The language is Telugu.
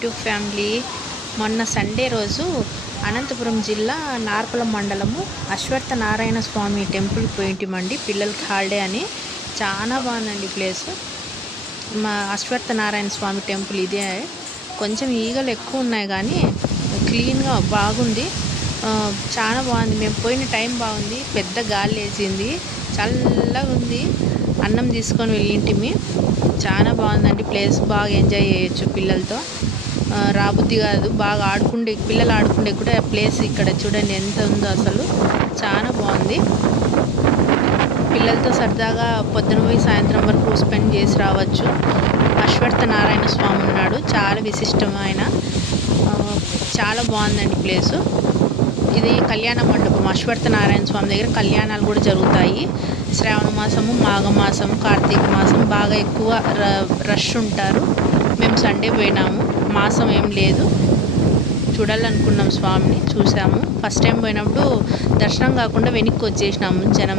To family. మొన్న సండే రోజు అనంతపురం జిల్లా నార్పల మండలము అశ్వత్థ నారాయణ స్వామి టెంపుల్ పోయింటిమండి. పిల్లలకి హాలిడే అని. చాలా బాగుందండి ప్లేస్. మా అశ్వత్థ నారాయణ స్వామి టెంపుల్ ఇదే. కొంచెం ఈగలు ఎక్కువ ఉన్నాయి కానీ క్లీన్గా బాగుంది. చాలా బాగుంది. మేము పోయిన టైం బాగుంది. పెద్ద గాలి వేసింది చల్లగా ఉంది. అన్నం తీసుకొని వెళ్ళింటిమి చాలా బాగుందండి. ప్లేస్ బాగా ఎంజాయ్ చేయొచ్చు పిల్లలతో. రాబుద్ది కాదు. బాగా ఆడుకుండే పిల్లలు ఆడుకుండే కూడా ప్లేస్ ఇక్కడ చూడండి ఎంత ఉందో అసలు. చాలా బాగుంది. పిల్లలతో సరదాగా పొద్దున పోయి సాయంత్రం వరకు స్పెండ్ చేసి రావచ్చు. అశ్వత్థ నారాయణ స్వామి ఉన్నాడు. చాలా విశిష్టమైన చాలా బాగుందండి ప్లేసు. ఇది కళ్యాణ మండపం. అశ్వత్థ నారాయణ స్వామి దగ్గర కళ్యాణాలు కూడా జరుగుతాయి. శ్రావణ మాసము మాఘమాసం కార్తీక మాసం బాగా ఎక్కువ ర- రష్ ఉంటారు. మేము సండే పోయినాము. మాసం ఏం లేదు. చూడాలనుకున్నాం స్వామిని చూసాము. ఫస్ట్ టైం పోయినప్పుడు దర్శనం కాకుండా వెనక్కి వచ్చేసినాము జనం.